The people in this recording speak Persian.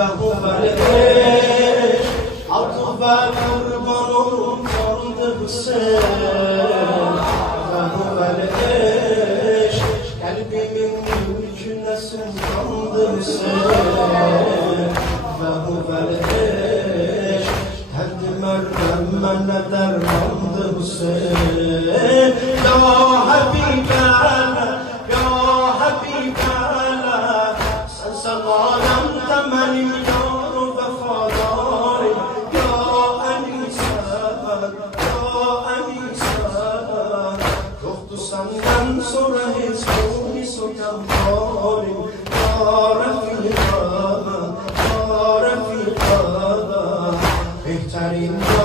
هو العيش عطوبة قربان فرد حسين هو العيش قلبي من كل سلطان حسين هو العيش هد مرة من درمند حسين يا حبيب الله يا حبيب الله سلام تمني يار وفاداري يا أنيسة گفت senden sonra hiç polis utanmadım ya Refika Behterinde